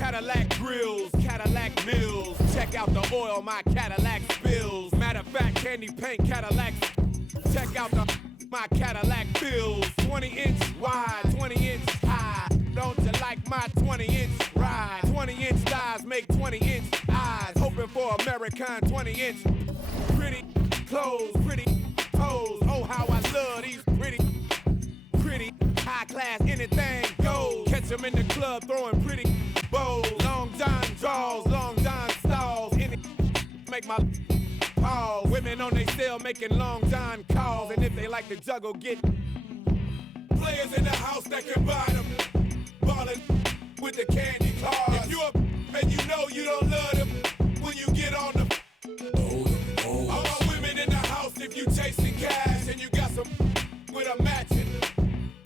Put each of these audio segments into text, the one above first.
Cadillac grills, Cadillac mills. Check out the oil my Cadillac spills. Matter of fact, candy paint Cadillacs. Check out my Cadillac bills. 20-inch wide, 20-inch high. Don't you like my 20-inch ride? 20-inch thighs make 20-inch eyes. Hoping for American 20-inch. Pretty clothes, pretty toes. Oh, how I love these pretty high class, anything goes. Catch them in the club throwing pretty bows. Long John draws, Long John stalls. Any make my pause. Women on they cell making Long John calls. And if they like to juggle, get players in the house that can buy them. Ballin' with the candy cars. If you up and you know you don't love them, when you get on the all my women in the house, if you chasing cash and you got some with a matching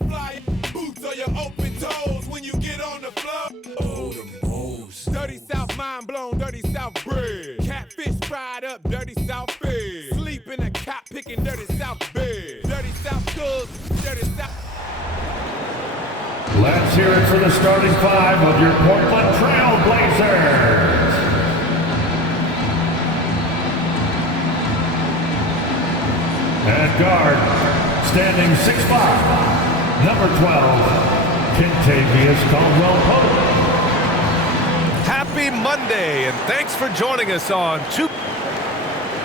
fly boots or your open toes, when you get on the floor. Oh, them hoes. Dirty South mind blown, dirty South bread. Catfish fried up, dirty South fed. Sleep in a cot picking dirty South bed. Dirty South goods, dirty South. Let's hear it for the starting five of your Portland Trail Blazers. At guard, standing 6'5", number 12, Kentavious Caldwell-Pope. Happy Monday, and thanks for joining us on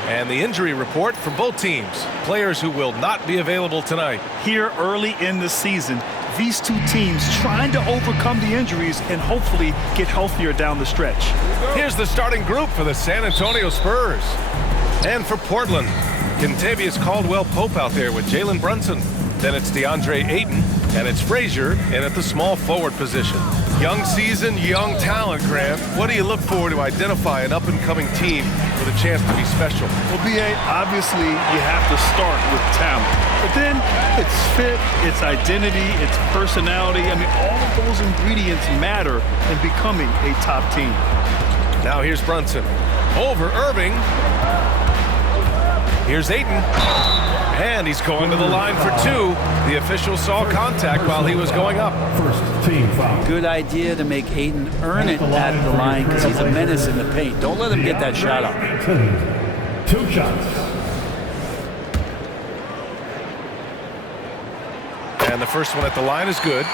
And the injury report for both teams. Players who will not be available tonight. Here early in the season, these two teams trying to overcome the injuries and hopefully get healthier down the stretch. Here's the starting group for the San Antonio Spurs. And for Portland, Kentavious Caldwell-Pope out there with Jalen Brunson. Then it's DeAndre Ayton, and it's Frazier in at the small forward position. Young season, young talent, Grant. What do you look for to identify an up-and-coming team with a chance to be special? Well, B.A., obviously you have to start with talent. But then it's fit, it's identity, it's personality. I mean, all of those ingredients matter in becoming a top team. Now here's Brunson. Over Irving. Here's Ayton. And he's going to the line for two. The official saw contact while he was going up. First team foul. Good idea to make Ayton earn it at the line because he's a menace in the paint. Don't let him get that shot up. 2 shots. And the first one at the line is good.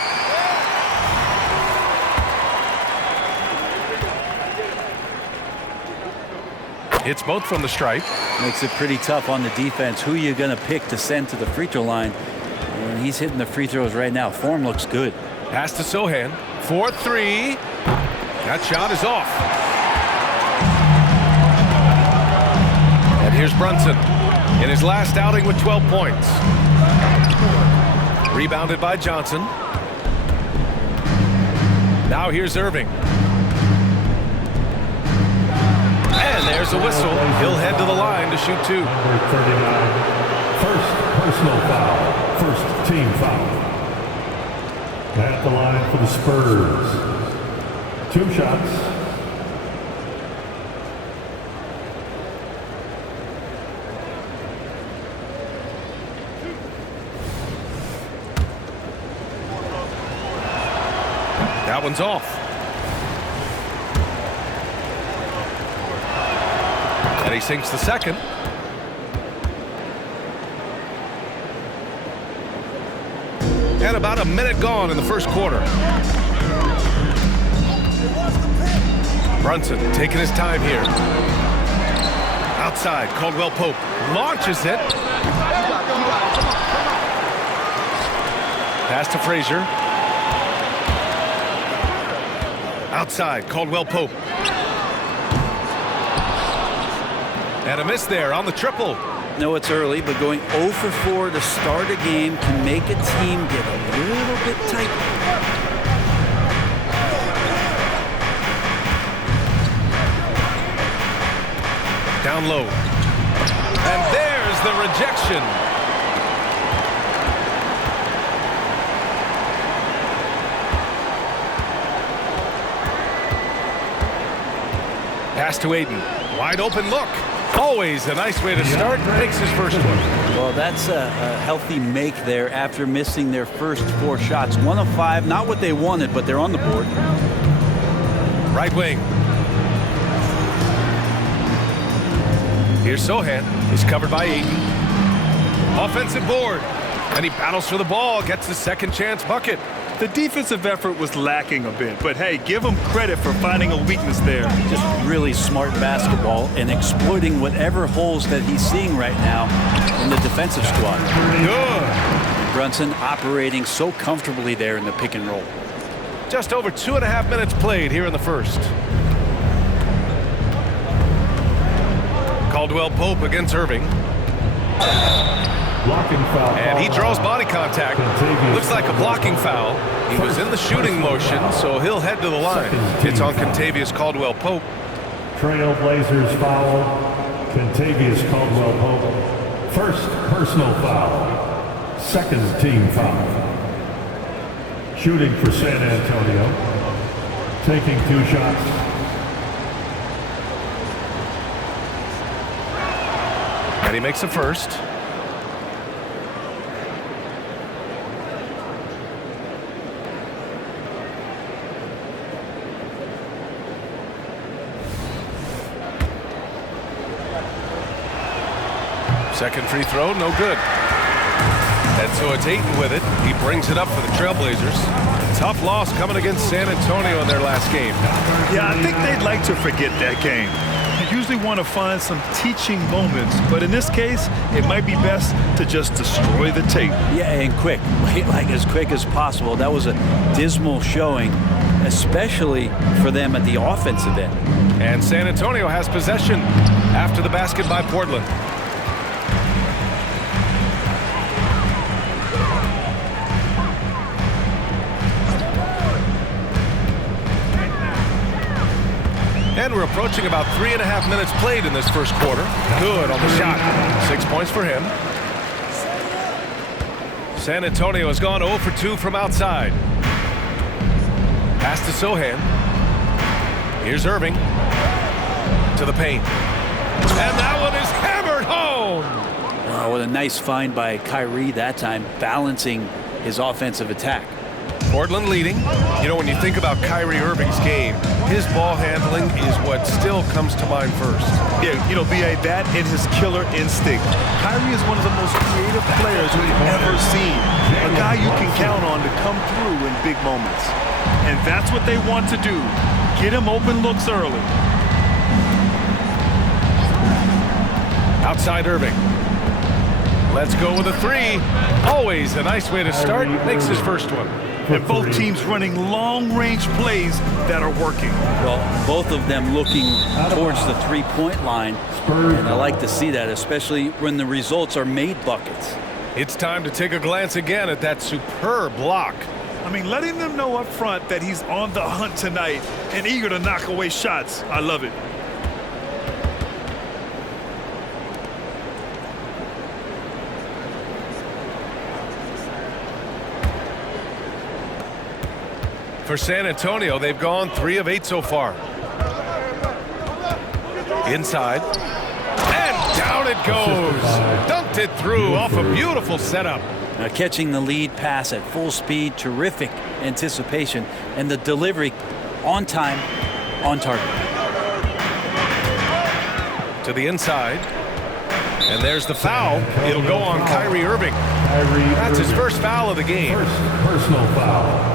Hits both from the stripe. Makes it pretty tough on the defense. Who you going to pick to send to the free throw line? And he's hitting the free throws right now. Form looks good. Pass to Sohan. 4-3. That shot is off. And here's Brunson in his last outing with 12 points. Rebounded by Johnson. Now here's Irving. And there's a whistle. He'll head to the line to shoot two. Number 39. First personal foul. First team foul. At the line for the Spurs. 2 shots. That one's off. And he sinks the second. And about a minute gone in the first quarter. Brunson taking his time here. Outside, Caldwell-Pope launches it. Pass to Frazier. Outside, Caldwell-Pope. And a miss there on the triple. No, it's early, but going 0 for 4 to start a game can make a team get a little bit tight. Down low. And there's the rejection. Pass to Ayton. Wide open look. Always a nice way to start. Makes his first one. Well, that's a healthy make there after missing their first 4 shots. 1 of 5, not what they wanted, but they're on the board. Right wing. Here's Sohan. He's covered by Ayton. Offensive board. And he battles for the ball, gets the second chance bucket. The defensive effort was lacking a bit, but hey, give him credit for finding a weakness there. Just really smart basketball and exploiting whatever holes that he's seeing right now in the defensive squad. Good. Brunson operating so comfortably there in the pick and roll. Just over 2.5 minutes played here in the first. Caldwell Pope against Irving. Blocking foul. And he draws body contact. Looks like a blocking foul. He was in the shooting motion, so he'll head to the line. It's on Kentavious Caldwell Pope. Trailblazers foul. Kentavious Caldwell Pope. First personal foul. Second team foul. Shooting for San Antonio. Taking 2 shots. And he makes the first. Second free throw, no good. And so it's Ayton with it. He brings it up for the Trailblazers. Tough loss coming against San Antonio in their last game. Yeah, I think they'd like to forget that game. You usually want to find some teaching moments, but in this case, it might be best to just destroy the tape. Yeah, and quick, like as quick as possible. That was a dismal showing, especially for them at the offensive end. And San Antonio has possession after the basket by Portland. And we're approaching about 3.5 minutes played in this first quarter. Good on the shot. 6 points for him. San Antonio has gone 0 for 2 from outside. Pass to Sohan. Here's Irving. To the paint. And that one is hammered home. Oh, what a nice find by Kyrie that time, balancing his offensive attack. Portland leading. You know, when you think about Kyrie Irving's game, his ball handling is what still comes to mind first. Yeah, you know, B.A., that and his killer instinct. Kyrie is one of the most creative players we've ever seen. A guy you can count on to come through in big moments. And that's what they want to do. Get him open looks early. Outside Irving. Let's go with a 3. Always a nice way to start. Makes his first one. And both teams running long-range plays that are working. Well, both of them looking towards the three-point line. And I like to see that, especially when the results are made buckets. It's time to take a glance again at that superb block. I mean, letting them know up front that he's on the hunt tonight and eager to knock away shots. I love it. For San Antonio, they've gone 3 of 8 so far. Inside. And down it goes. Dunked it through off a beautiful setup. Now catching the lead pass at full speed, terrific anticipation, and the delivery on time, on target. To the inside. And there's the foul. It'll go on Kyrie Irving. That's his first foul of the game. First personal foul.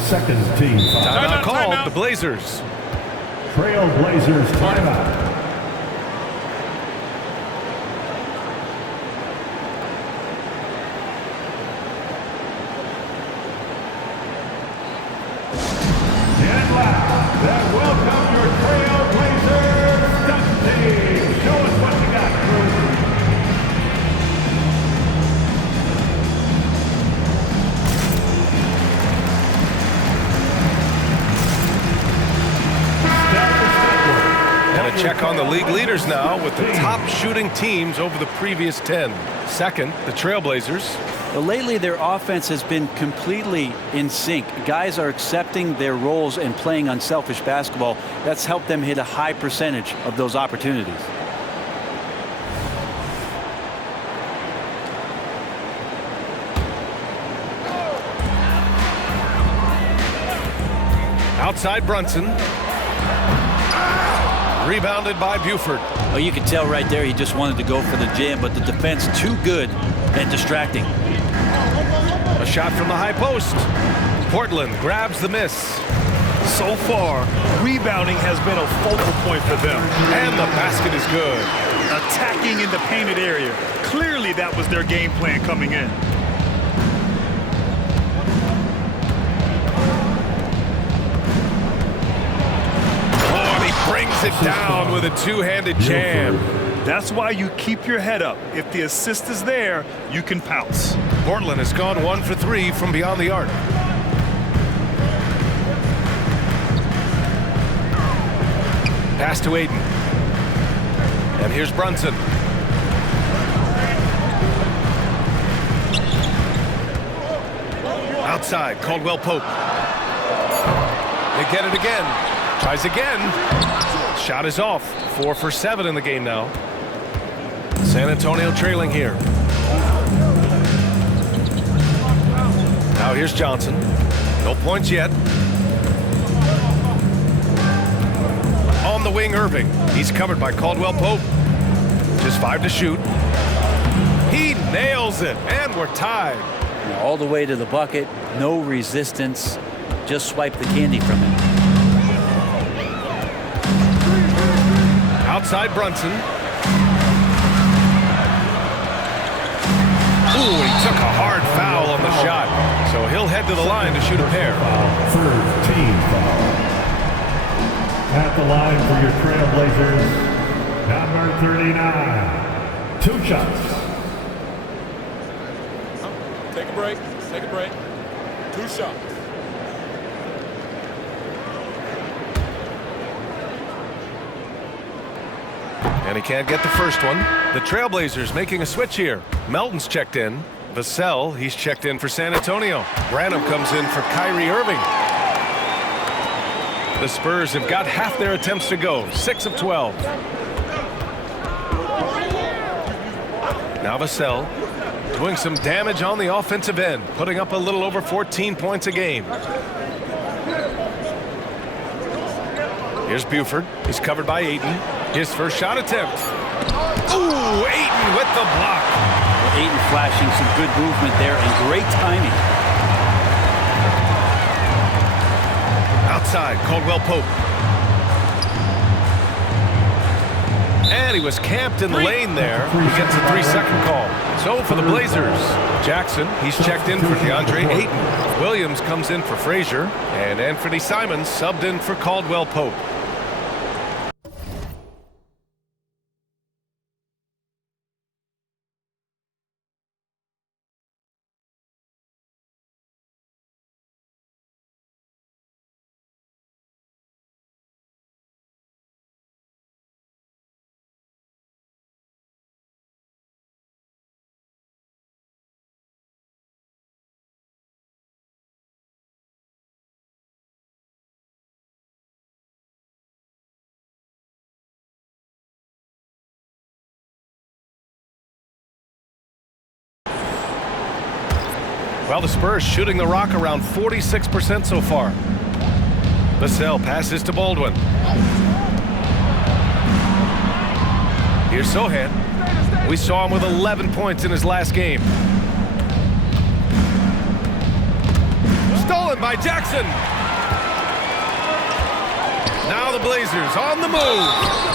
Second team foul. Timeout called, the Blazers. Trailblazers timeout. Get loud. Then welcome your Trailblazers dunk team. Show us what you got, crew. And a check on the league leaders now with the top shooting teams over the previous 10. Second, the Trailblazers. But lately, their offense has been completely in sync. Guys are accepting their roles and playing unselfish basketball. That's helped them hit a high percentage of those opportunities. Outside Brunson. Rebounded by Buford. Oh, you can tell right there he just wanted to go for the jam, but the defense too good and distracting. A shot from the high post. Portland grabs the miss. So far, rebounding has been a focal point for them. And the basket is good. Attacking in the painted area. Clearly that was their game plan coming in. Oh, and he brings it down with a two-handed jam. That's why you keep your head up. If the assist is there, you can pounce. Portland has gone 1 for 3 from beyond the arc. Pass to Ayton. And here's Brunson. Outside, Caldwell Pope. They get it again. Tries again. Shot is off. 4 for 7 in the game now. San Antonio trailing here. Now here's Johnson. No points yet. On the wing, Irving. He's covered by Caldwell Pope. Just 5 to shoot. He nails it, and we're tied. All the way to the bucket, no resistance. Just swipe the candy from him. Outside Brunson. Ooh, he took a hard foul on the shot. So he'll head to the line to shoot a pair. Third team foul. At the line for your Trailblazers, number 39. 2 shots. Take a break. Take a break. 2 shots. And he can't get the first one. The Trailblazers making a switch here. Melton's checked in. Vassell, he's checked in for San Antonio. Branham comes in for Kyrie Irving. The Spurs have got half their attempts to go. 6 of 12. Now Vassell doing some damage on the offensive end, putting up a little over 14 points a game. Here's Buford. He's covered by Ayton. His first shot attempt. Ooh, Ayton with the block. Ayton flashing some good movement there and great timing. Outside, Caldwell Pope. And he was camped in the lane there. He gets a 3-second call. So for the Blazers, Jackson, he's checked in for DeAndre Ayton. Williams comes in for Frazier. And Anthony Simons subbed in for Caldwell Pope. Well, the Spurs shooting the rock around 46% so far. Vassell passes to Baldwin. Here's Sohan. We saw him with 11 points in his last game. Stolen by Jackson. Now the Blazers on the move.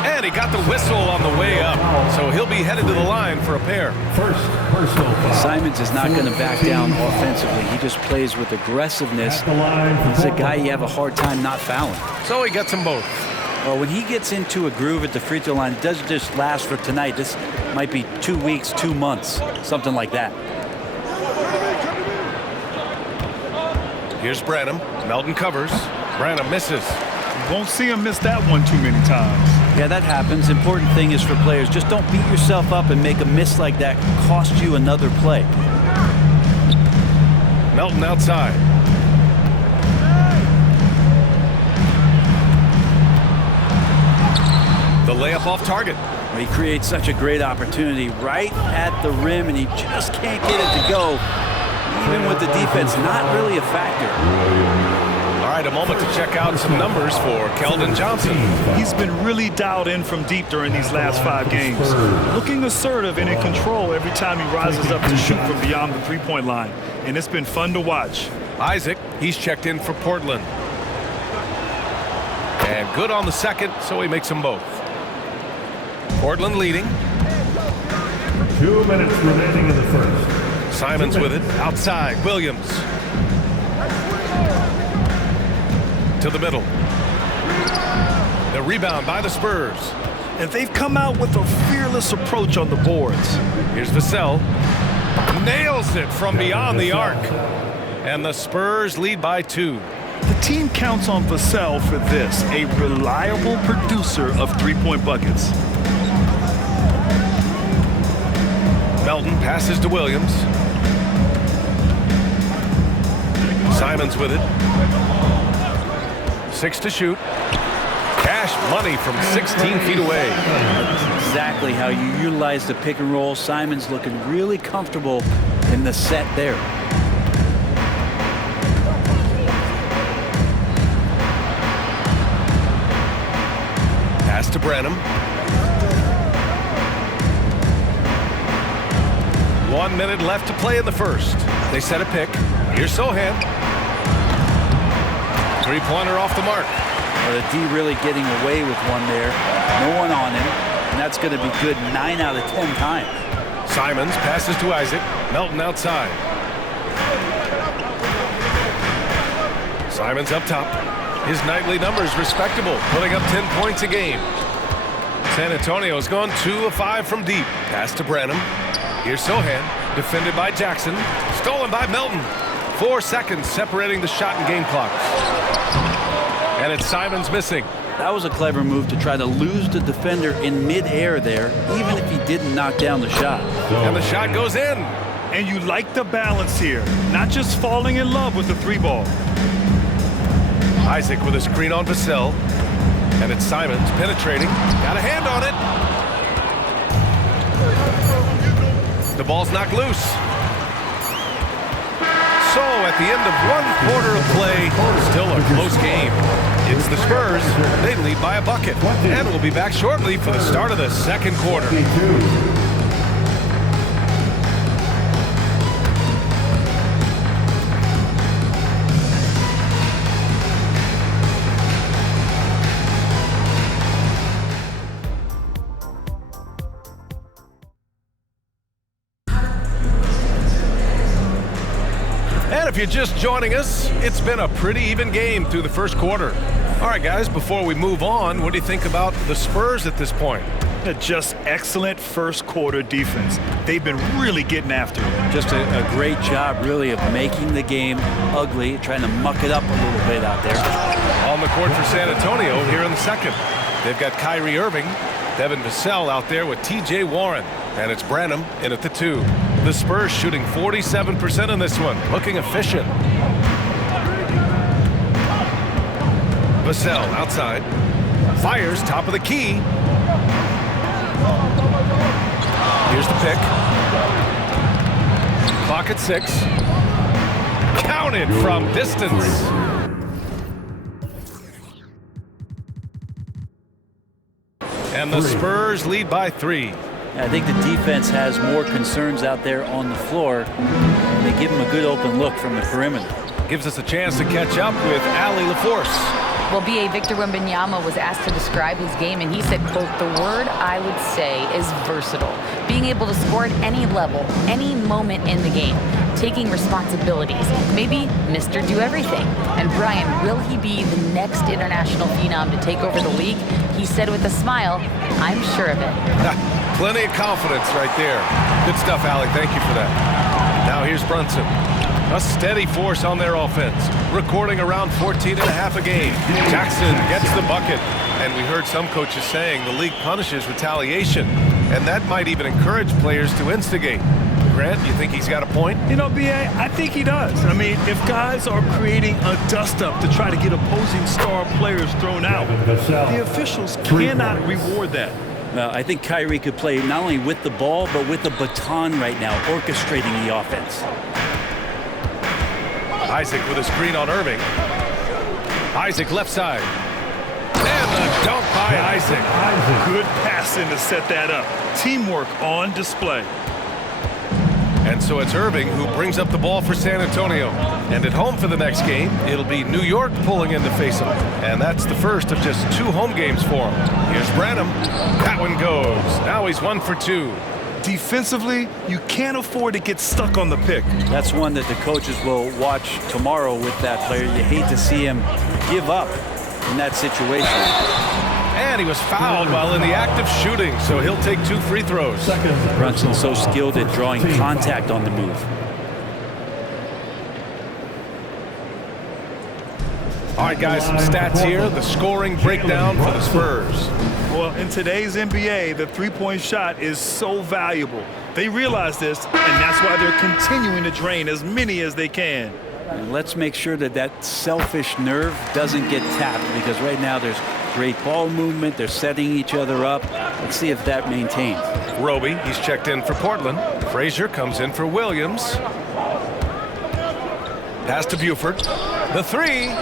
And he got the whistle on the way up. So he'll be headed to the line for a pair. First personal foul. Simons is not going to back down offensively. He just plays with aggressiveness. At the line for He's a Portland. guy you have a hard time not fouling. So he gets them both. Well, when he gets into a groove at the free throw line, it doesn't just last for tonight. This might be 2 weeks, 2 months, something like that. Here's Branham. Melton covers. Branham misses. Won't see him miss that one too many times. Yeah, that happens. Important thing is for players, just don't beat yourself up and make a miss like that cost you another play. Melton outside. The layup off target. He creates such a great opportunity right at the rim, and he just can't get it to go. Even with the defense, not really a factor. All right, a moment to check out some numbers for Keldon Johnson. He's been really dialed in from deep during these last 5 games. Looking assertive and in control every time he rises up to shoot from beyond the three-point line. And it's been fun to watch. Isaac, he's checked in for Portland. And good on the second, so he makes them both. Portland leading. 2 minutes remaining in the first. Simons with it. Outside. Williams. To the middle. The rebound by the Spurs. And they've come out with a fearless approach on the boards. Here's Vassell. Nails it from beyond the arc. And the Spurs lead by 2. The team counts on Vassell for this, a reliable producer of three-point buckets. Melton passes to Williams. Simons with it. 6 to shoot. Cash money from 16 feet away. That's exactly how you utilize the pick and roll. Simons looking really comfortable in the set there. Pass to Branham. 1 minute left to play in the first. They set a pick. Here's Sohan. Three-pointer off the mark. Well, the D really getting away with one there. No one on him. And that's going to be good 9 out of 10 times. Simons passes to Isaac. Melton outside. Simons up top. His nightly numbers respectable, putting up 10 points a game. San Antonio's gone 2 of 5 from deep. Pass to Branham. Here's Sohan, defended by Jackson. Stolen by Melton. 4 seconds separating the shot and game clocks. And it's Simons missing. That was a clever move to try to lose the defender in midair there, even if he didn't knock down the shot. And the shot goes in. And you like the balance here, not just falling in love with the 3-ball. Isaac with a screen on Vassell. And it's Simons penetrating. Got a hand on it. The ball's knocked loose. So at the end of 1 quarter of play, still a close game. It's the Spurs. They lead by a bucket. And we'll be back shortly for the start of the second quarter. If you're just joining us, it's been a pretty even game through the first quarter. All right, guys, before we move on, what do you think about the Spurs at this point? Just excellent first quarter defense. They've been really getting after it. Just a great job, really, of making the game ugly, trying to muck it up a little bit out there. On the court for San Antonio here in the second. They've got Kyrie Irving, Devin Vassell out there with T.J. Warren, and it's Branham in at the 2. The Spurs shooting 47% in this one, looking efficient. Vassell outside. Fires top of the key. Here's the pick. Clock at 6. Counted from distance. And the Spurs lead by 3. I think the defense has more concerns out there on the floor, and they give him a good open look from the perimeter. Gives us a chance to catch up with Allie LaForce. Well, B.A. Victor Wembanyama was asked to describe his game, and he said, quote, "The word I would say is versatile. Being able to score at any level, any moment in the game, taking responsibilities, maybe Mr. Do-Everything." And Brian, will he be the next international phenom to take over the league? He said with a smile, "I'm sure of it." Plenty of confidence right there. Good stuff, Allie. Thank you for that. Now here's Brunson. A steady force on their offense, recording around 14.5 a game. Jackson gets the bucket. And we heard some coaches saying the league punishes retaliation, and that might even encourage players to instigate. Grant, you think he's got a point? You know, B.A., I think he does. I mean, if guys are creating a dust-up to try to get opposing star players thrown out, the officials cannot reward that. I think Kyrie could play not only with the ball, but with the baton right now, orchestrating the offense. Isaac with a screen on Irving. Isaac left side. And the dunk by Isaac. Good passing to set that up. Teamwork on display. And so it's Irving who brings up the ball for San Antonio. And at home for the next game, it'll be New York pulling in to face him. And that's the first of just 2 home games for him. Here's Branham. That one goes. Now he's 1 for 2. Defensively, you can't afford to get stuck on the pick. That's one that the coaches will watch tomorrow with that player. You hate to see him give up in that situation. And he was fouled while in the act of shooting, so he'll take 2 free throws. Brunson's so skilled at drawing contact on the move. All right, guys, some stats here. The scoring breakdown for the Spurs. Well, in today's NBA, the three-point shot is so valuable. They realize this, and that's why they're continuing to drain as many as they can. And let's make sure that that selfish nerve doesn't get tapped, because right now there's great ball movement. They're setting each other up. Let's see if that maintains. Roby, he's checked in for Portland. Frazier comes in for Williams. Pass to Buford. The 3.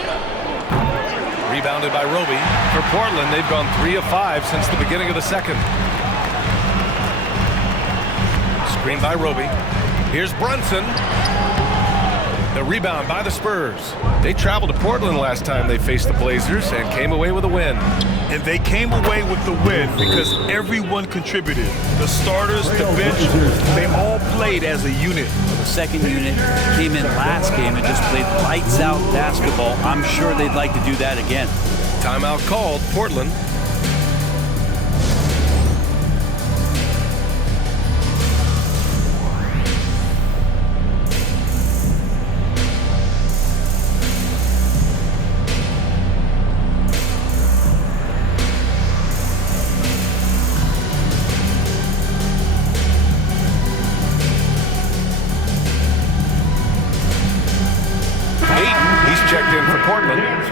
Rebounded by Roby. For Portland, they've gone 3 of 5 since the beginning of the second. Screen by Roby. Here's Brunson. The rebound by the Spurs. They traveled to Portland last time they faced the Blazers and came away with a win. And they came away with the win because everyone contributed. The starters, the bench, they all played as a unit. The second unit came in last game and just played lights out basketball. I'm sure they'd like to do that again. Timeout called, Portland.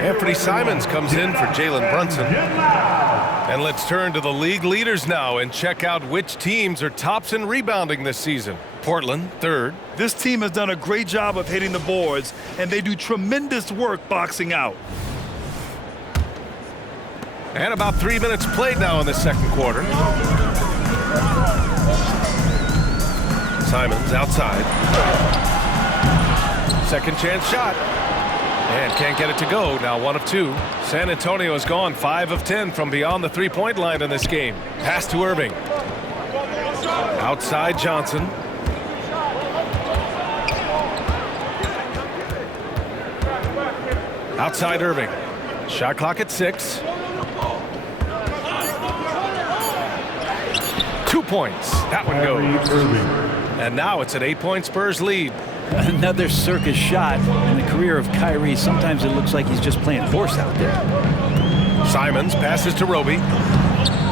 Anthony Simons comes in for Jalen Brunson. And let's turn to the league leaders now and check out which teams are tops in rebounding this season. Portland, 3rd. This team has done a great job of hitting the boards, and they do tremendous work boxing out. And about 3 minutes played now in the second quarter. Simons outside. Second chance shot. And can't get it to go. Now 1 of 2. San Antonio has gone 5 of 10 from beyond the 3-point line in this game. Pass to Irving. Outside Johnson. Outside Irving. Shot clock at 6. 2 points. That one goes. And now it's an 8-point Spurs lead. Another circus shot in the career of Kyrie. Sometimes it looks like he's just playing horse out there. Simons passes to Roby.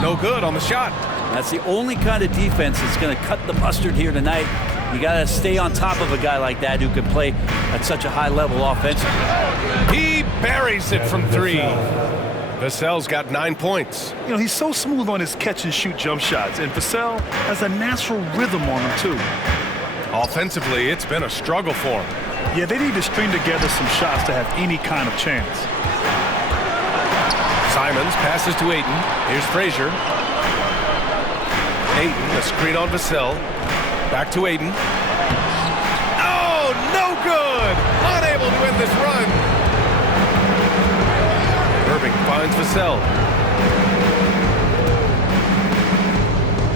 No good on the shot. That's the only kind of defense that's going to cut the mustard here tonight. You got to stay on top of a guy like that who can play at such a high level offensively. He buries it from 3. Vassell's got 9 points. You know, he's so smooth on his catch-and-shoot jump shots, and Vassell has a natural rhythm on him, too. Offensively, it's been a struggle for him. Yeah, they need to string together some shots to have any kind of chance. Simons passes to Ayton. Here's Frazier. Ayton, the screen on Vassell. Back to Ayton. Oh, no good! Unable to win this run. Irving finds Vassell.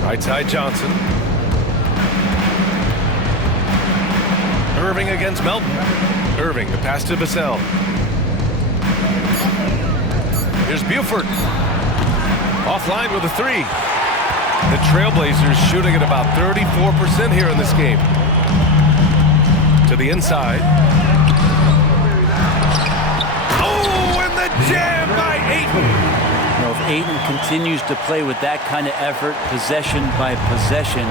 Right side Johnson. Irving against Melton. Irving, the pass to Vassell. Here's Buford. Offline with a 3. The Trailblazers shooting at about 34% here in this game. To the inside. Oh, and the jam by Ayton. You know, if Ayton continues to play with that kind of effort, possession by possession,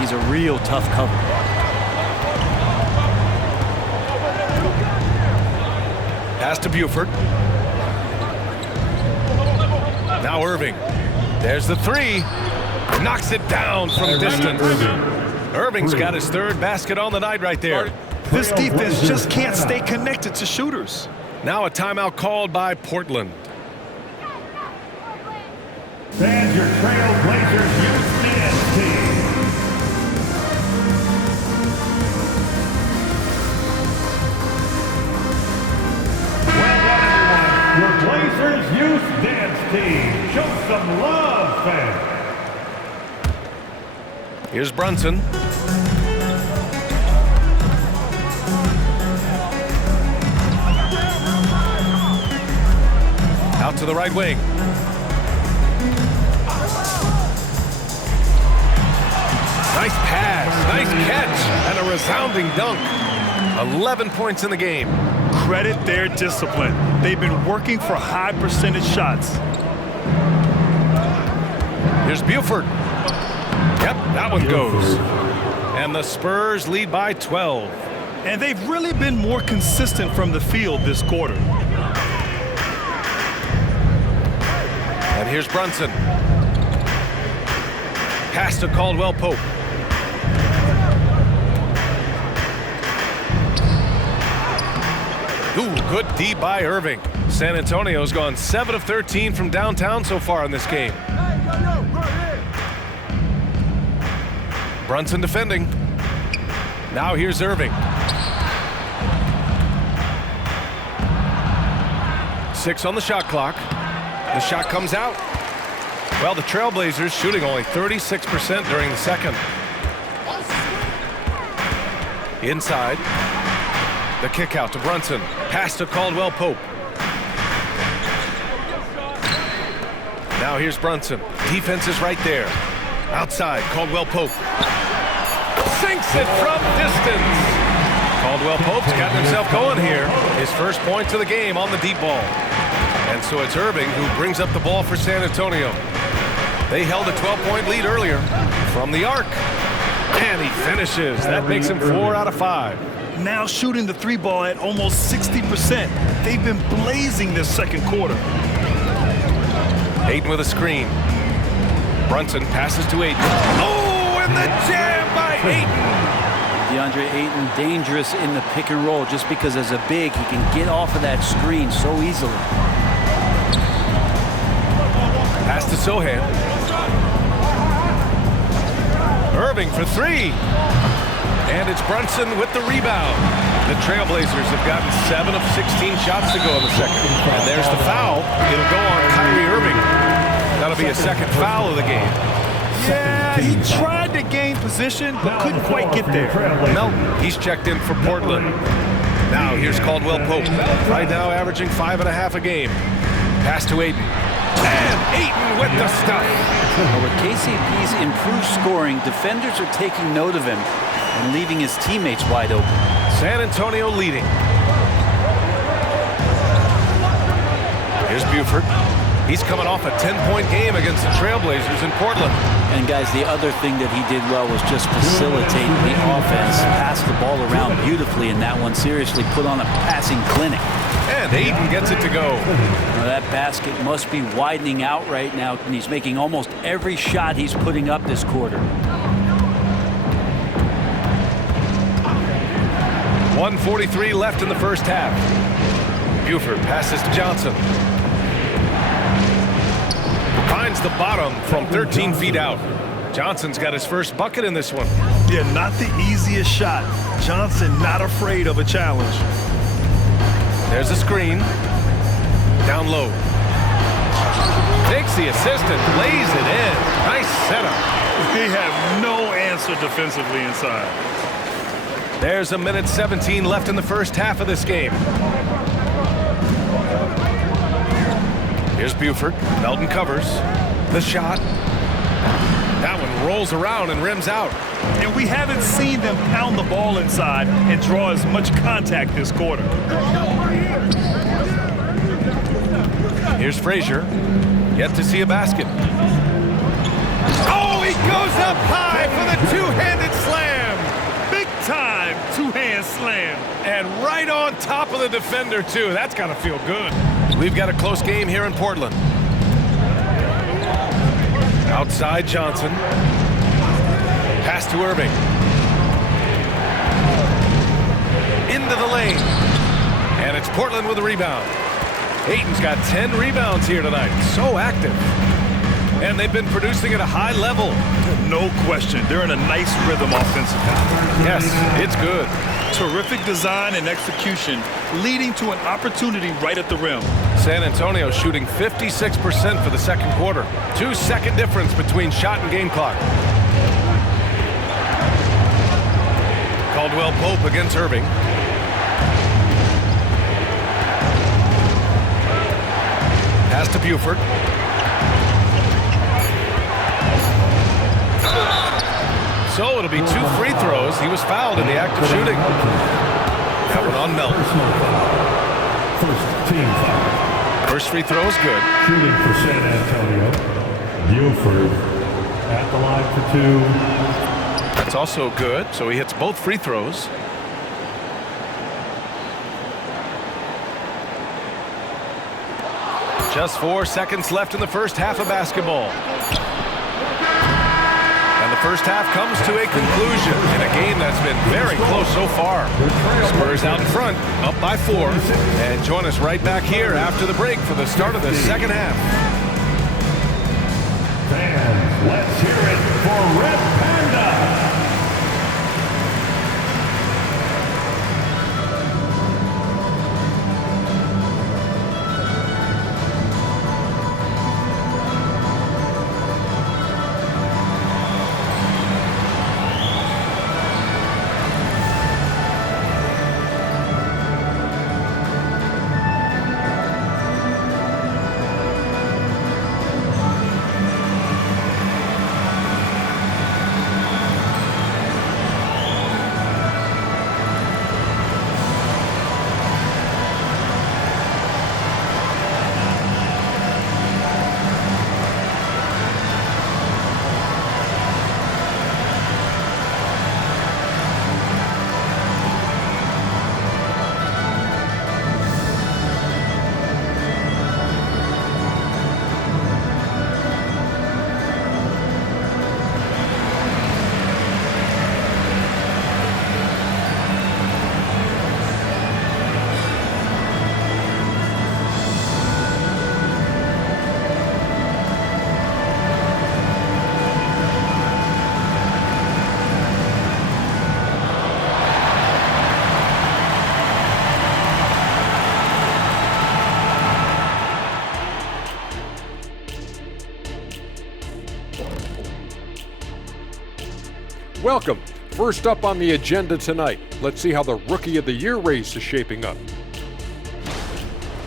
he's a real tough cover. Pass to Buford. Now Irving. There's the 3. Knocks it down from distance. Irving's got his 3rd basket on the night right there. This defense just can't stay connected to shooters. Now a timeout called by Portland. And your Trailblazers youth dance team. Well done, everyone. Your Blazers youth dance team. Show some love, fans. Here's Brunson. Out to the right wing. Nice pass, nice catch, and a resounding dunk. 11 points in the game. Credit their discipline. They've been working for high percentage shots. Here's Buford. Yep, that one goes. And the Spurs lead by 12. And they've really been more consistent from the field this quarter. And here's Brunson. Pass to Caldwell Pope. Ooh, good D by Irving. San Antonio's gone 7 of 13 from downtown so far in this game. Brunson defending. Now here's Irving. 6 on the shot clock. The shot comes out. Well, the Trailblazers shooting only 36% during the second. Inside. The kick out to Brunson. Pass to Caldwell Pope. Now here's Brunson. Defense is right there. Outside, Caldwell Pope. Sinks it from distance. Caldwell Pope's gotten himself going here. His first points of the game on the deep ball. And so it's Irving who brings up the ball for San Antonio. They held a 12-point lead earlier from the arc. And he finishes. That makes him 4 out of 5. Now shooting the 3 ball at almost 60%. They've been blazing this second quarter. Ayton with a screen. Brunson passes to Ayton. Oh, and the jam by Ayton. DeAndre Ayton dangerous in the pick and roll just because as a big, he can get off of that screen so easily. Pass to Sohan. Irving for 3. And it's Brunson with the rebound. The Trailblazers have gotten 7 of 16 shots to go in the second. And there's the foul. It'll go on Kyrie Irving. That'll be a second foul of the game. Yeah, he tried to gain position, but couldn't quite get there. Melton, he's checked in for Portland. Now here's Caldwell Pope. Right now averaging 5.5 a game. Pass to Ayton. And Ayton with the stuff. Well, with KCP's improved scoring, defenders are taking note of him and leaving his teammates wide open. San Antonio leading. Here's Buford. He's coming off a 10-point game against the Trailblazers in Portland. And guys, the other thing that he did well was just facilitate the offense, pass the ball around beautifully in that one. Seriously put on a passing clinic. And Ayton gets it to go. Now that basket must be widening out right now, and he's making almost every shot he's putting up this quarter. 1:43 left in the first half. Buford passes to Johnson. Finds the bottom from 13 feet out. Johnson's got his first bucket in this one. Yeah, not the easiest shot. Johnson not afraid of a challenge. There's a screen. Down low. Takes the assist and lays it in. Nice setup. They have no answer defensively inside. There's a minute 17 left in the first half of this game. Here's Buford. Melton covers. The shot. That one rolls around and rims out. And we haven't seen them pound the ball inside and draw as much contact this quarter. Here's Frazier. Yet to see a basket. Oh, he goes up high for the two-handed slam. Big time two-hand slam. And right on top of the defender, too. That's got to feel good. We've got a close game here in Portland. Outside Johnson. Pass to Irving. Into the lane. And it's It's Portland with a rebound. Ayton's got 10 rebounds here tonight. So active. And they've been producing at a high level. No question. They're in a nice rhythm offensively. Yes, it's good. Terrific design and execution, leading to an opportunity right at the rim. San Antonio shooting 56% for the second quarter. 2-second difference between shot and game clock. Caldwell Pope against Irving. Pass to Buford. So it'll be 2 free throws. He was fouled in the act of shooting. That one on Melton. First team foul. First free throw is good. Shooting for San Antonio. Buford at the line for 2. That's also good. So he hits both free throws. Just 4 seconds left in the first half of basketball. And the first half comes to a conclusion in a game that's been very close so far. Spurs out in front, up by 4. And join us right back here after the break for the start of the second half. Fans, let's hear it for Red Panda. Welcome. First up on the agenda tonight, let's see how the Rookie of the Year race is shaping up.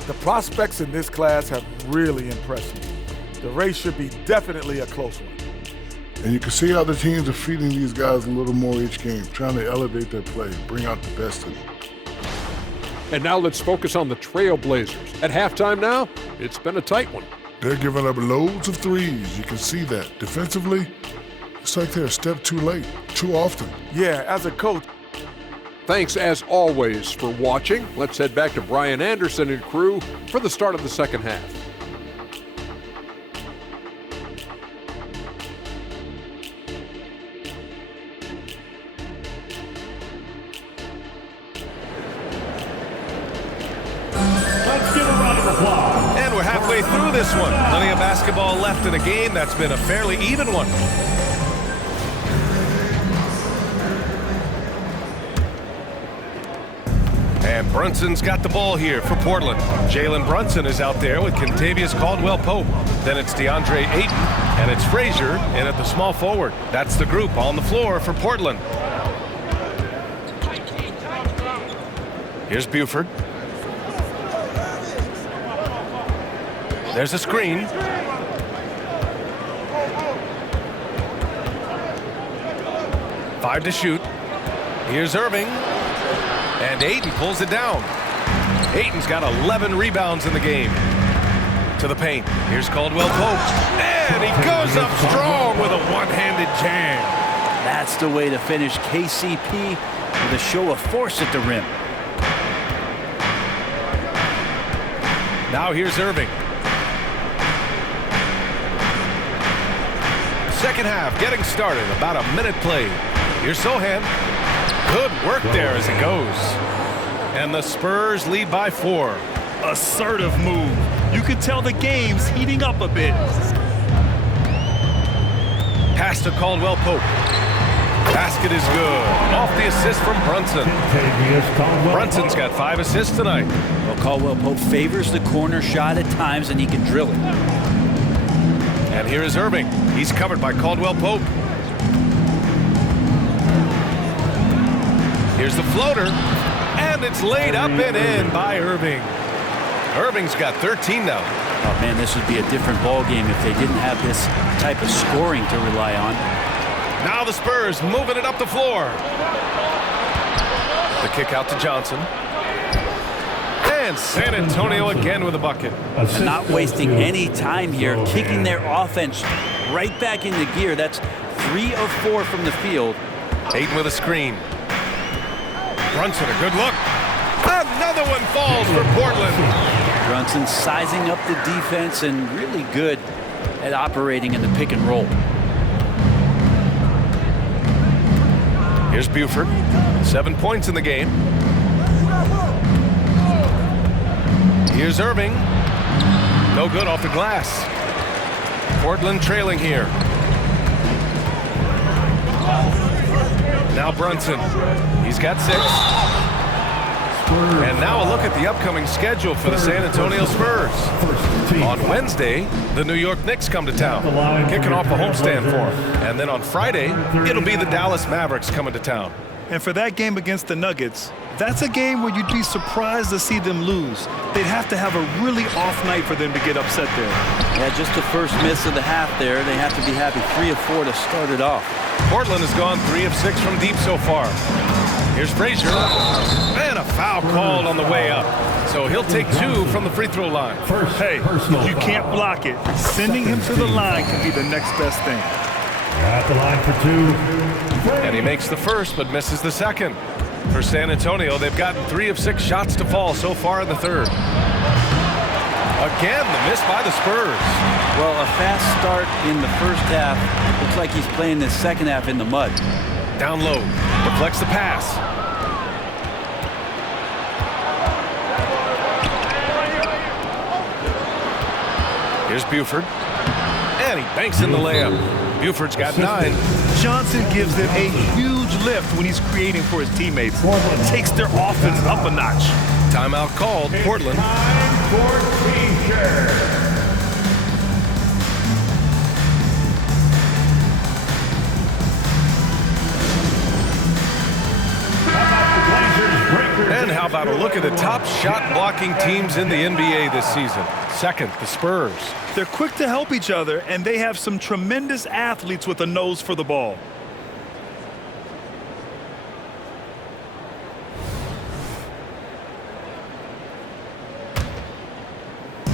The prospects in this class have really impressed me. The race should be definitely a close one. And you can see how the teams are feeding these guys a little more each game, trying to elevate their play, bring out the best in them. And now let's focus on the Trailblazers. At halftime now, it's been a tight one. They're giving up loads of threes. You can see that. Defensively, it's like they're a step too late, too often. Yeah, as a coach. Thanks as always for watching. Let's head back to Brian Anderson and crew for the start of the second half. Let's give a round of applause. And we're halfway through this one. Plenty of basketball left in a game that's been a fairly even one. And Brunson's got the ball here for Portland. Jalen Brunson is out there with Kentavious Caldwell-Pope. Then it's DeAndre Ayton, and it's Frazier in at the small forward. That's the group on the floor for Portland. Here's Buford. There's a screen. Five to shoot. Here's Irving. And Ayton pulls it down. Ayton's got 11 rebounds in the game. To the paint. Here's Caldwell-Pope. And he goes up strong with a one-handed jam. That's the way to finish KCP with a show of force at the rim. Now here's Irving. Second half getting started. About a minute played. Here's Sohan. Good work there as it goes. And the Spurs lead by 4. Assertive move. You can tell the game's heating up a bit. Pass to Caldwell Pope. Basket is good. Off the assist from Brunson. Brunson's got 5 assists tonight. Well, Caldwell Pope favors the corner shot at times, and he can drill it. And here is Irving. He's covered by Caldwell Pope. Here's the floater. And it's laid up and in by Irving. Irving's got 13 now. Oh, man, this would be a different ball game if they didn't have this type of scoring to rely on. Now the Spurs moving it up the floor. The kick out to Johnson. And San Antonio again with a bucket. And not wasting any time here, kicking their offense right back into gear. That's 3 of 4 from the field. Ayton with a screen. Brunson, a good look. Another one falls for Portland. Brunson sizing up the defense and really good at operating in the pick and roll. Here's Buford. 7 points in the game. Here's Irving. No good off the glass. Portland trailing here. Now Brunson. He's got 6. And now a look at the upcoming schedule for the San Antonio Spurs. On Wednesday, the New York Knicks come to town, kicking off a homestand for them. And then on Friday, it'll be the Dallas Mavericks coming to town. And for that game against the Nuggets, that's a game where you'd be surprised to see them lose. They'd have to have a really off night for them to get upset there. Yeah, just the first miss of the half there. They have to be happy. 3 of 4 to start it off. Portland has gone 3 of 6 from deep so far. Here's Frazier. And a foul called on the way up. So he'll take 2 from the free throw line. Hey, if you can't block it, sending him to the line can be the next best thing. At the line for 2. And he makes the first, but misses the second. For San Antonio, they've gotten 3 of 6 shots to fall so far in the third. Again, the miss by the Spurs. Well, a fast start in the first half. Looks like he's playing the second half in the mud. Down low, deflects the pass. Here's Buford. And he banks in the layup. Buford's got 9. Johnson gives them a huge lift when he's creating for his teammates. It takes their offense up a notch. Timeout called, Portland. And how about a look at the top shot blocking teams in the NBA this season? Second, the Spurs. They're quick to help each other, and they have some tremendous athletes with a nose for the ball.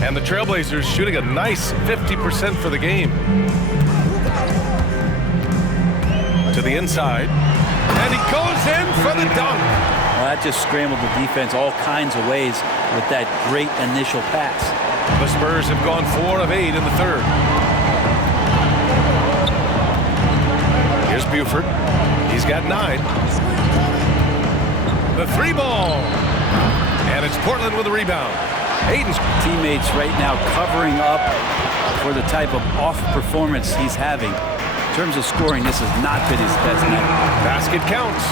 And the Trailblazers shooting a nice 50% for the game. To the inside. And he goes in for the dunk. Well, that just scrambled the defense all kinds of ways with that great initial pass. The Spurs have gone 4 of 8 in the third. Here's Buford. He's got 9. The 3 ball. And it's Portland with the rebound. Ayton's teammates right now covering up for the type of off performance he's having. In terms of scoring, this has not been his best night. Basket counts.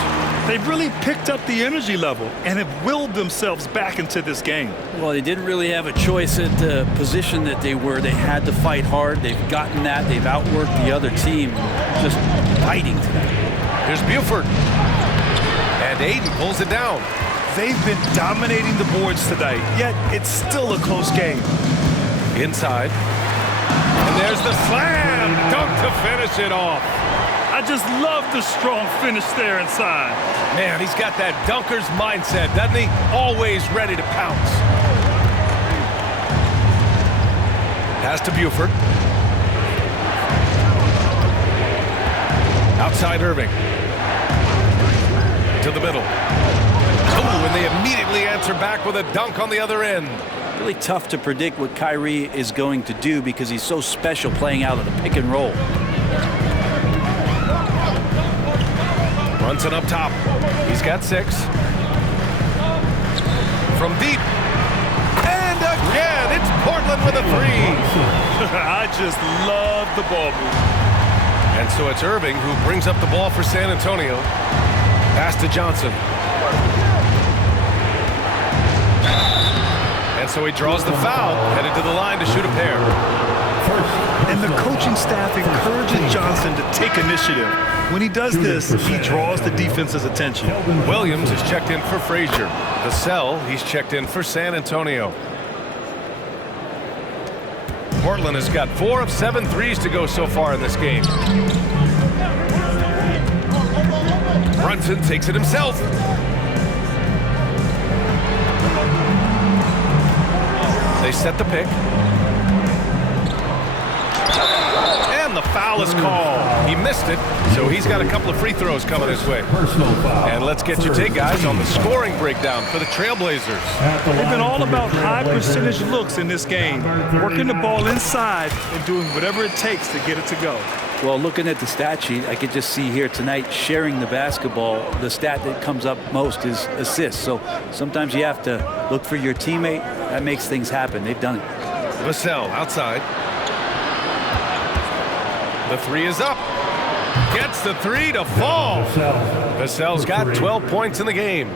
They've really picked up the energy level and have willed themselves back into this game. Well, they didn't really have a choice at the position that they were. They had to fight hard. They've gotten that. They've outworked the other team, just fighting tonight. Here's Buford. And Ayton pulls it down. They've been dominating the boards tonight, yet it's still a close game. Inside. And there's the slam dunk to finish it off. I just love the strong finish there inside. Man, he's got that dunker's mindset, doesn't he? Always ready to pounce. Pass to Buford. Outside Irving. To the middle. Oh, and they immediately answer back with a dunk on the other end. Really tough to predict what Kyrie is going to do because he's so special playing out of the pick and roll. Brunson up top. He's got 6. from deep. And again, it's Portland with a three. I just love the ball movement. And so it's Irving who brings up the ball for San Antonio. Pass to Johnson. And so he draws the foul, headed to the line to shoot a pair. And the coaching staff encourages Johnson to take initiative. When he does this, he draws the defense's attention. Williams is checked in for Frazier. Vassell, he's checked in for San Antonio. Portland has got 4 of 7 threes to go so far in this game. Brunson takes it himself. They set the pick. And the foul is called. He missed it, so he's got a couple of free throws coming his way. And let's get your take, guys, on the scoring breakdown for the Trailblazers. They've been all about high percentage looks in this game, working the ball inside and doing whatever it takes to get it to go. Well, looking at the stat sheet, I could just see here tonight sharing the basketball. The stat that comes up most is assists. So sometimes you have to look for your teammate. That makes things happen. They've done it. Vassell outside. The three is up. Gets the three to fall. Vassell's got 12 points in the game.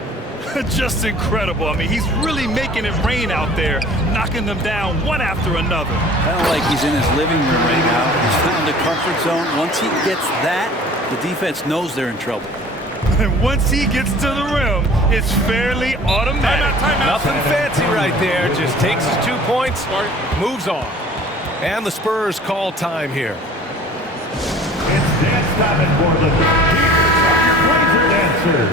Just incredible. I mean, he's really making it rain out there, knocking them down one after another. Kind of like he's in his living room right now. He's found a comfort zone. Once he gets that, the defense knows they're in trouble. And once he gets to the rim, it's fairly automatic. Timeout. Nothing fancy right there. Just takes his 2 points, moves on. And the Spurs call time here. It's dance time in Portland. Here's your Blazer dancers.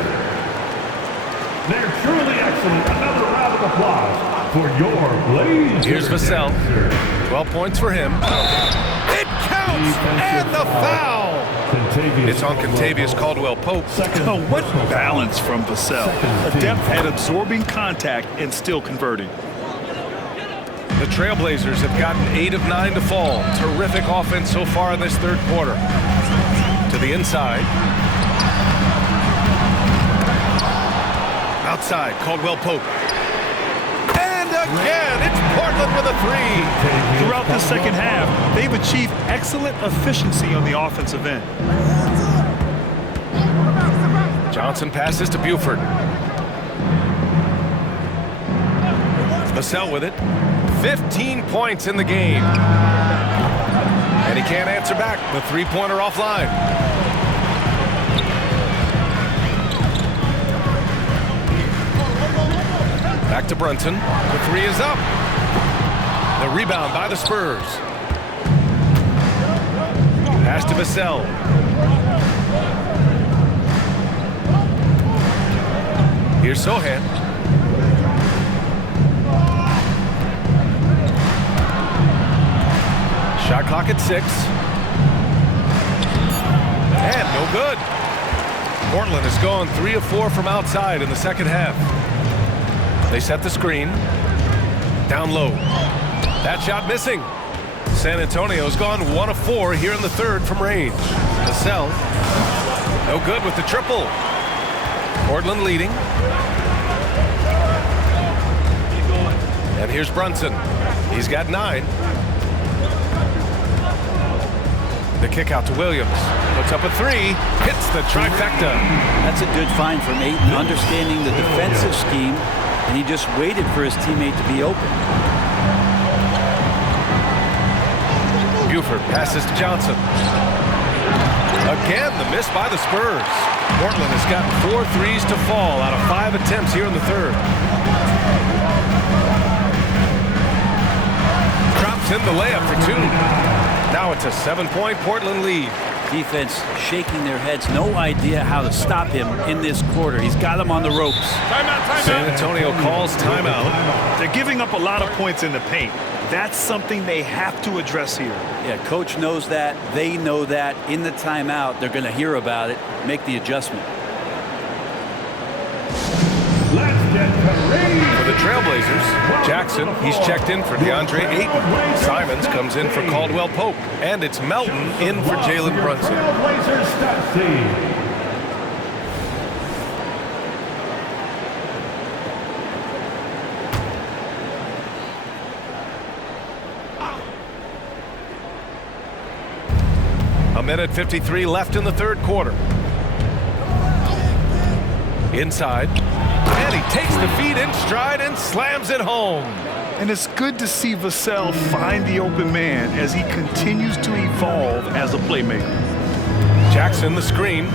They're truly excellent. Another round of applause for your Blazer. Here's Vassell. 12 points for him. It counts! And the foul! It's on Kentavious Caldwell-Pope. Oh, what balance from Vassell. Adept at absorbing contact and still converting. The Trailblazers have gotten 8 of 9 to fall. Terrific offense so far in this third quarter. To the inside. Outside, Caldwell-Pope. And again, it's Portland with a three. Throughout the second half, they've achieved excellent efficiency on the offensive end. Johnson passes to Buford. Vassell with it. 15 points in the game. And he can't answer back. The three-pointer offline. Back to Brunson. The three is up. The rebound by the Spurs. Pass to Vassell. Here's Sohan. Shot clock at 6. And no good. Portland has gone 3 of 4 from outside in the second half. They set the screen. Down low. That shot missing. San Antonio's gone 1 of 4 here in the third from range. Vassell. No good with the triple. Portland leading. And here's Brunson. He's got 9. The kick out to Williams. Puts up a 3. Hits the trifecta. That's a good find from Ayton, understanding the defensive scheme, and he just waited for his teammate to be open. Buford passes to Johnson. Again, the miss by the Spurs. Portland has gotten 4 threes to fall out of 5 attempts here in the third. Drops in the layup for 2. Now it's a 7-point Portland lead. Defense shaking their heads. No idea how to stop him in this quarter. He's got him on the ropes. Timeout. San Antonio calls timeout. They're giving up a lot of points in the paint. That's something they have to address here. Yeah, coach knows that. They know that. In the timeout, they're going to hear about it, make the adjustment. For the Trailblazers, Jackson, he's checked in for DeAndre Ayton. Simons comes in for Caldwell-Pope. And it's Melton in for Jalen Brunson. 1:53 left in the third quarter. Inside. And he takes the feed in stride and slams it home. And it's good to see Vassell find the open man as he continues to evolve as a playmaker. Jackson the screen.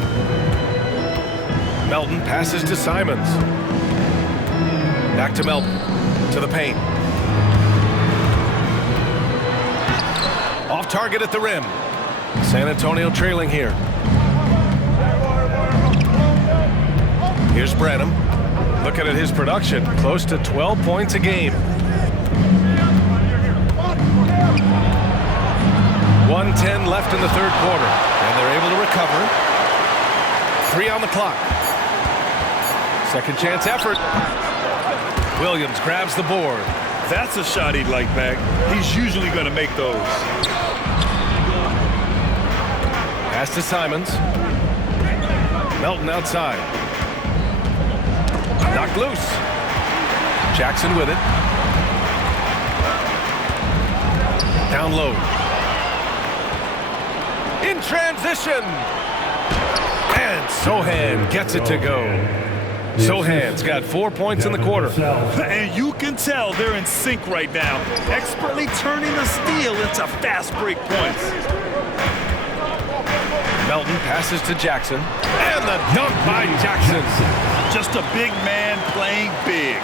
Melton passes to Simons. Back to Melton. To the paint. Off target at the rim. San Antonio trailing here. Here's Branham. Looking at his production, close to 12 points a game. 1:10 left in the third quarter, and they're able to recover. 3 on the clock. Second chance effort. Williams grabs the board. That's a shot he'd like back. He's usually going to make those. Pass to Simons. Melton outside. Knocked loose. Jackson with it. Down low. In transition. And Sohan gets it to go. Sohan's got 4 points in the quarter. And you can tell they're in sync right now, expertly turning the steal into fast break points. Melton passes to Jackson. And the dunk by Jackson. Just a big man playing big.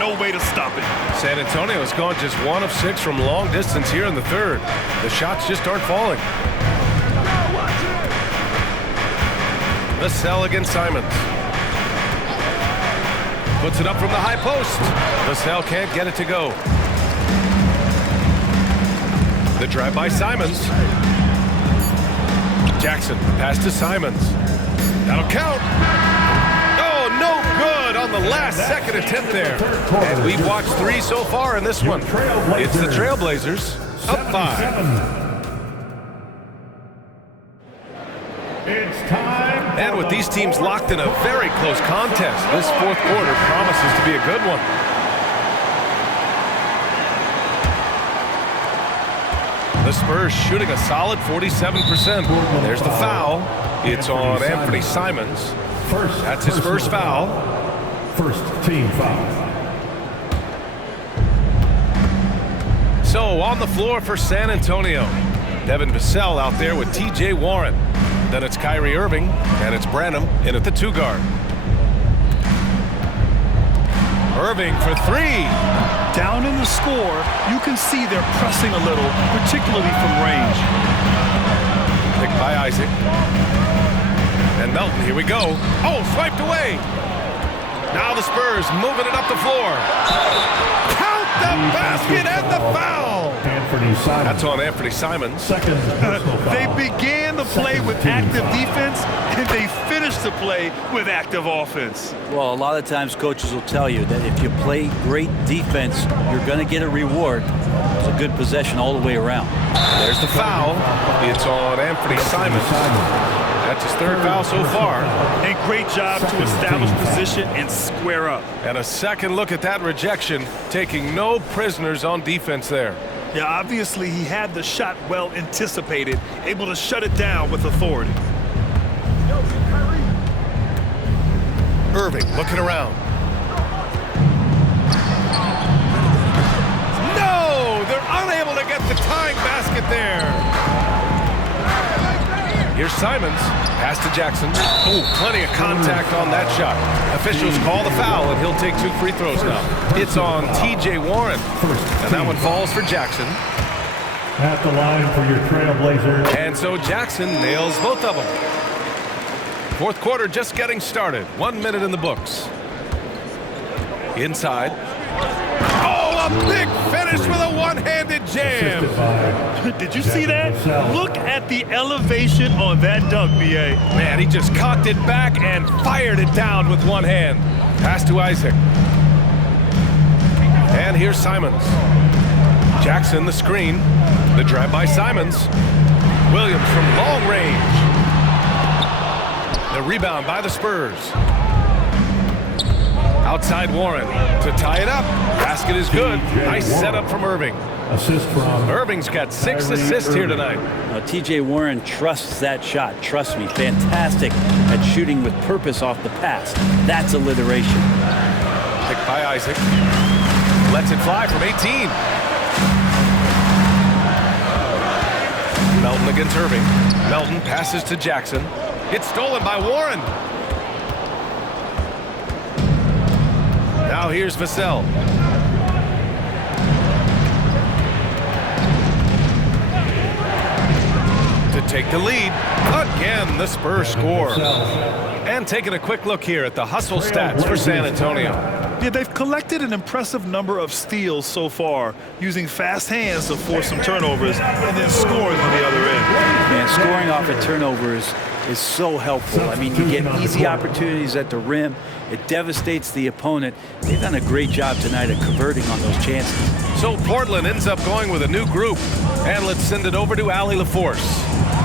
No way to stop it. San Antonio has gone just 1 of 6 from long distance here in the third. The shots just aren't falling. Vassell against Simons. Puts it up from the high post. Vassell can't get it to go. The drive by Simons. Jackson, pass to Simons. That'll count. Oh, no good on the last second attempt there. And we've watched 3 so far in this one. It's the Trailblazers up 5. It's time. And with these teams locked in a very close contest, this fourth quarter promises to be a good one. The Spurs shooting a solid 47%. There's the foul. It's on Anthony Simons. That's his first foul. First team foul. So on the floor for San Antonio, Devin Vassell out there with T.J. Warren. Then it's Kyrie Irving, and it's Branham in at the 2 guard. Irving for 3. Down in the score, you can see they're pressing a little, particularly from range. Picked by Isaac. And Melton, here we go. Oh, swiped away. Now the Spurs moving it up the floor. Count the basket and the foul. That's on Anthony Simons. Second personal foul. They began the play with active defense, and they finished the play with active offense. Well, a lot of times coaches will tell you that if you play great defense, you're going to get a reward. It's a good possession all the way around. There's the foul. It's on Anthony Simons. That's his 3rd foul so far. A great job to establish position and square up. And a second look at that rejection, taking no prisoners on defense there. Yeah, obviously he had the shot well anticipated, able to shut it down with authority. Irving looking around. No! They're unable to get the tying basket there. Here's Simons. Pass to Jackson. Oh, plenty of contact on that shot. Officials call the foul, and he'll take 2 free throws now. It's on T.J. Warren. And that one falls for Jackson. At the line for your Trailblazers. And so Jackson nails both of them. Fourth quarter just getting started. 1 minute in the books. Inside. Oh, a big finish with a one-handed jam. Did you see that? Look at the elevation on that dunk, B.A. Man, he just cocked it back and fired it down with one hand. Pass to Isaac. And here's Simons. Jackson the screen. The drive by Simons. Williams from long range. The rebound by the Spurs. Outside Warren to tie it up. Basket is good. Nice setup from Irving. Assist from Irving's got 6 assists here tonight. TJ Warren trusts that shot. Trust me, fantastic at shooting with purpose off the pass. That's alliteration. Picked by Isaac. Lets it fly from 18. Melton against Irving. Melton passes to Jackson. It's stolen by Warren. Now here's Vassell. To take the lead. Again, the Spurs score. And taking a quick look here at the hustle stats for San Antonio. Yeah, they've collected an impressive number of steals so far, using fast hands to force some turnovers and then scoring on the other end. Man, scoring off of turnovers is so helpful. I mean, you get easy opportunities at the rim. It devastates the opponent. They've done a great job tonight of converting on those chances. So Portland ends up going with a new group. And let's send it over to Allie LaForce.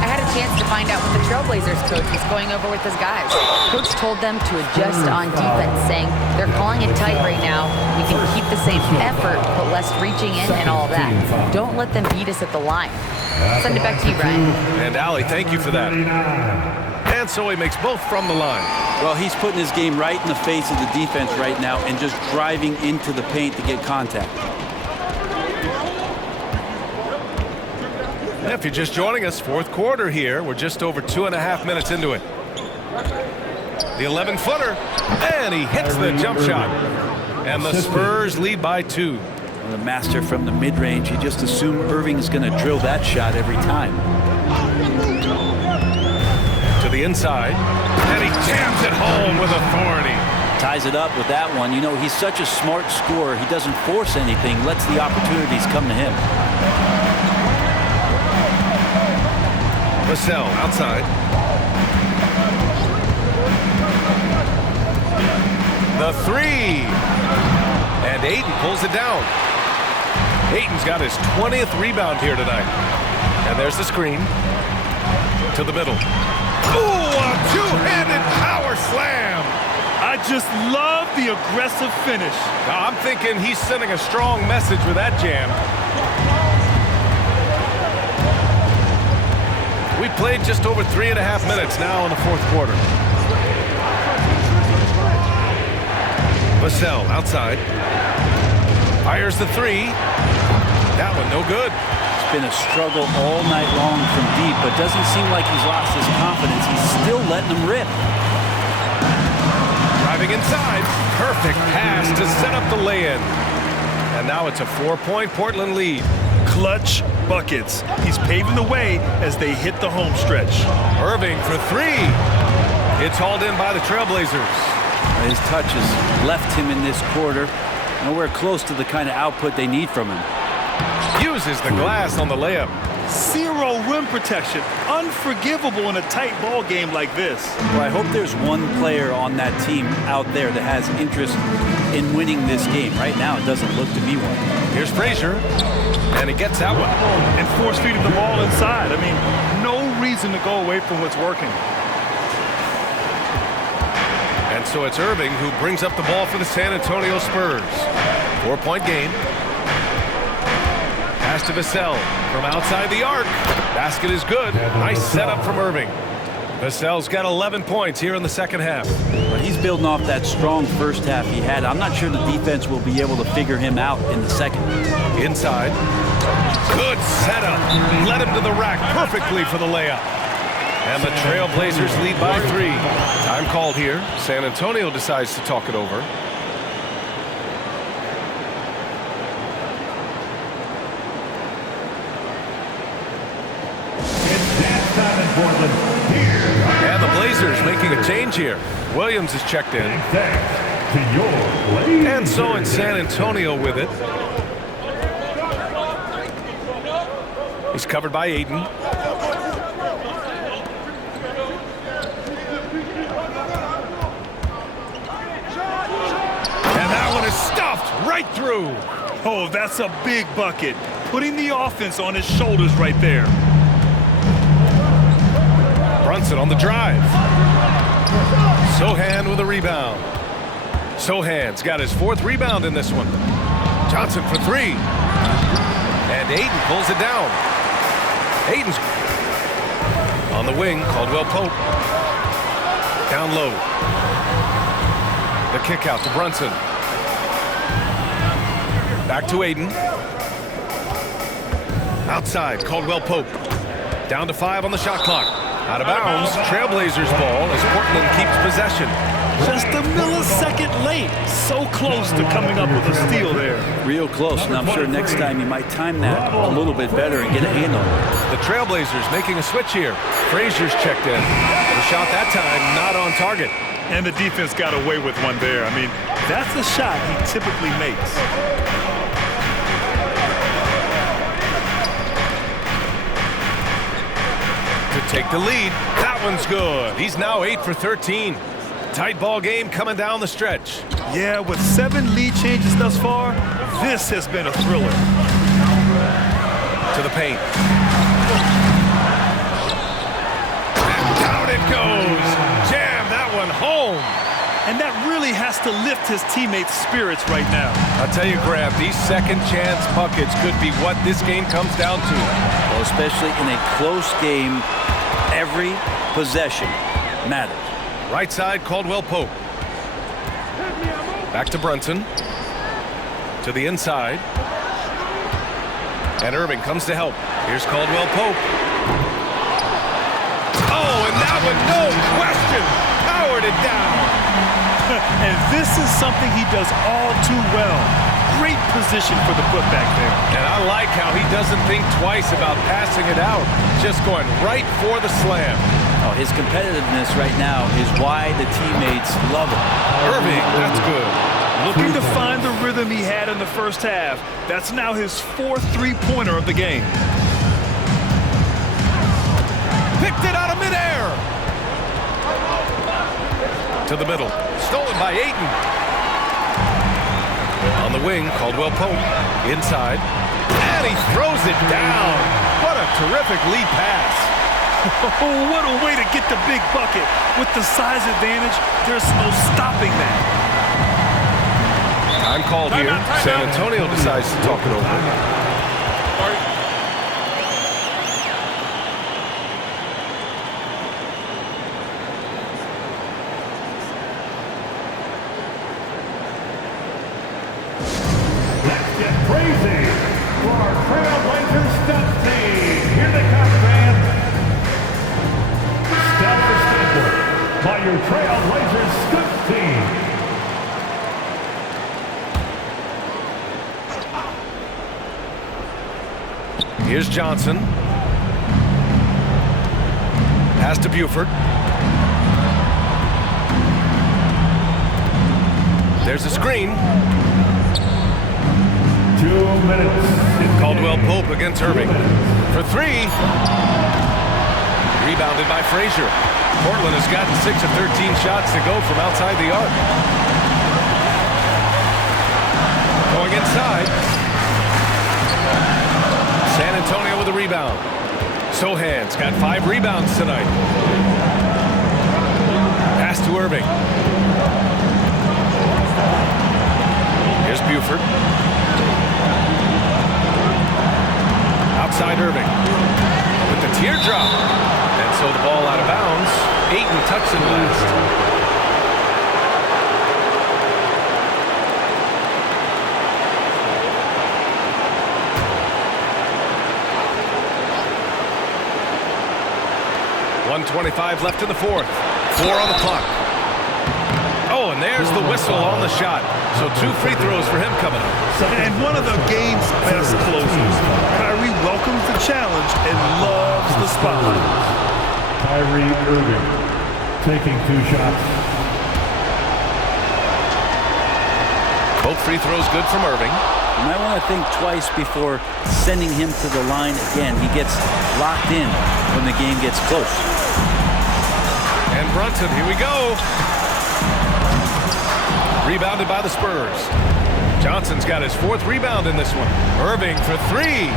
I had a chance to find out what the Trailblazers coach was going over with his guys. Coach told them to adjust on defense, saying they're calling it tight right now. We can keep the same effort, but less reaching in and all that. Don't let them beat us at the line. Send it back to you, Brian. And Allie, thank you for that. And so he makes both from the line. Well, he's putting his game right in the face of the defense right now and just driving into the paint to get contact. If you're just joining us, fourth quarter here. We're just over 2.5 minutes into it. The 11-footer, and he hits the jump shot. And the Spurs lead by 2. The master from the mid-range. You just assume Irving is going to drill that shot every time. To the inside, and he jams it home with authority. Ties it up with that one. You know, he's such a smart scorer. He doesn't force anything, lets the opportunities come to him. Vassell outside. The 3. And Ayton pulls it down. Ayton's got his 20th rebound here tonight. And there's the screen. To the middle. Ooh, a two-handed power slam. I just love the aggressive finish. I'm thinking he's sending a strong message with that jam. We played just over 3.5 minutes now in the fourth quarter. Vassell outside. Fires the 3. That one no good. It's been a struggle all night long from deep, but doesn't seem like he's lost his confidence. He's still letting them rip. Driving inside. Perfect pass to set up the lay-in. And now it's a 4-point Portland lead. Clutch buckets. He's paving the way as they hit the home stretch. Irving for 3. It's hauled in by the Trailblazers. His touch has left him in this quarter. Nowhere close to the kind of output they need from him. Uses the glass on the layup. Zero rim protection. Unforgivable in a tight ball game like this. Well, I hope there's one player on that team out there that has interest in winning this game. Right now, it doesn't look to be one. Here's Frazier, and he gets that one. And force-feeding the ball inside. I mean, no reason to go away from what's working. And so it's Irving who brings up the ball for the San Antonio Spurs. 4-point game. Pass to Vassell from outside the arc. Basket is good. Nice setup from Irving. Vassell's got 11 points here in the second half. But he's building off that strong first half he had. I'm not sure the defense will be able to figure him out in the second. Inside. Good setup. Led him to the rack perfectly for the layup. And the Trailblazers lead by 3. Time called here. San Antonio decides to talk it over. And the Blazers making a change here. Williams is checked in. And so it's San Antonio with it. He's covered by Ayton. Stuffed right through. Oh, that's a big bucket. Putting the offense on his shoulders right there. Brunson on the drive. Sochan with a rebound. Sochan's got his 4th rebound in this one. Johnson for 3. And Ayton pulls it down. Ayton's on the wing. Caldwell Pope. Down low. The kick out to Brunson. Back to Ayton. Outside, Caldwell Pope. Down to 5 on the shot clock. Out of bounds, Trailblazers ball as Portland keeps possession. Just a millisecond late. So close to coming up with a steal there. Real close, and I'm sure next time you might time that a little bit better and get a handle on it. The Trailblazers making a switch here. Frazier's checked in. The shot that time not on target. And the defense got away with one there. I mean, that's a shot he typically makes. To take the lead. That one's good. He's now 8 for 13. Tight ball game coming down the stretch. Yeah, with 7 lead changes thus far, this has been a thriller. To the paint. And down it goes. Jam that one home. And that really has to lift his teammates' spirits right now. I'll tell you, Grab, these second chance buckets could be what this game comes down to. Well, especially in a close game, every possession matters. Right side, Caldwell Pope. Back to Brunson. To the inside. And Irving comes to help. Here's Caldwell Pope. Oh, and that one, no question, powered it down. And this is something he does all too well. Great position for the putback there. And I like how he doesn't think twice about passing it out. Just going right for the slam. Oh, his competitiveness right now is why the teammates love him. Irving, that's good. Looking to find the rhythm he had in the first half. That's now his 4th three-pointer of the game. Picked it out of midair. To the middle. Stolen by Ayton. On the wing, Caldwell Pope. Inside. And he throws it down. What a terrific lead pass. Oh, what a way to get the big bucket. With the size advantage, there's no stopping that. Time called here. San Antonio decides to talk it over. Let's get crazy for our Trailblazers Stuff team. Here they come, fans. Step assembled by your Trailblazers Stuff team. Here's Johnson. Pass to Buford. There's a screen. 2 minutes. Caldwell Pope against Irving. For 3. Rebounded by Frazier. Portland has gotten 6 of 13 shots to go from outside the arc. Going inside. San Antonio with a rebound. Sohan's got 5 rebounds tonight. Pass to Irving. Here's Buford. Outside Irving. With the teardrop. And so the ball out of bounds. Ayton touched it last. .125 left in the 4th. 4 on the clock. Oh, and there's the whistle on the shot. So 2 free throws for him coming up. And one of the game's best closers. Kyrie welcomes the challenge and loves the spotlight. Kyrie Irving taking 2 shots. Both free throws good from Irving. You might want to think twice before sending him to the line again. He gets locked in when the game gets close. And Brunson, here we go. Rebounded by the Spurs. Johnson's got his 4th rebound in this one. Irving for 3.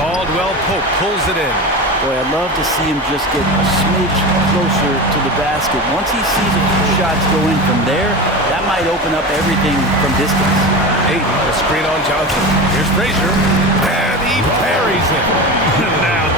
Caldwell Pope pulls it in. Boy, I'd love to see him just get a smidge closer to the basket. Once he sees a few shots go in from there, that might open up everything from distance. Ayton, a screen on Johnson. Here's Frazier. And he buries it. Now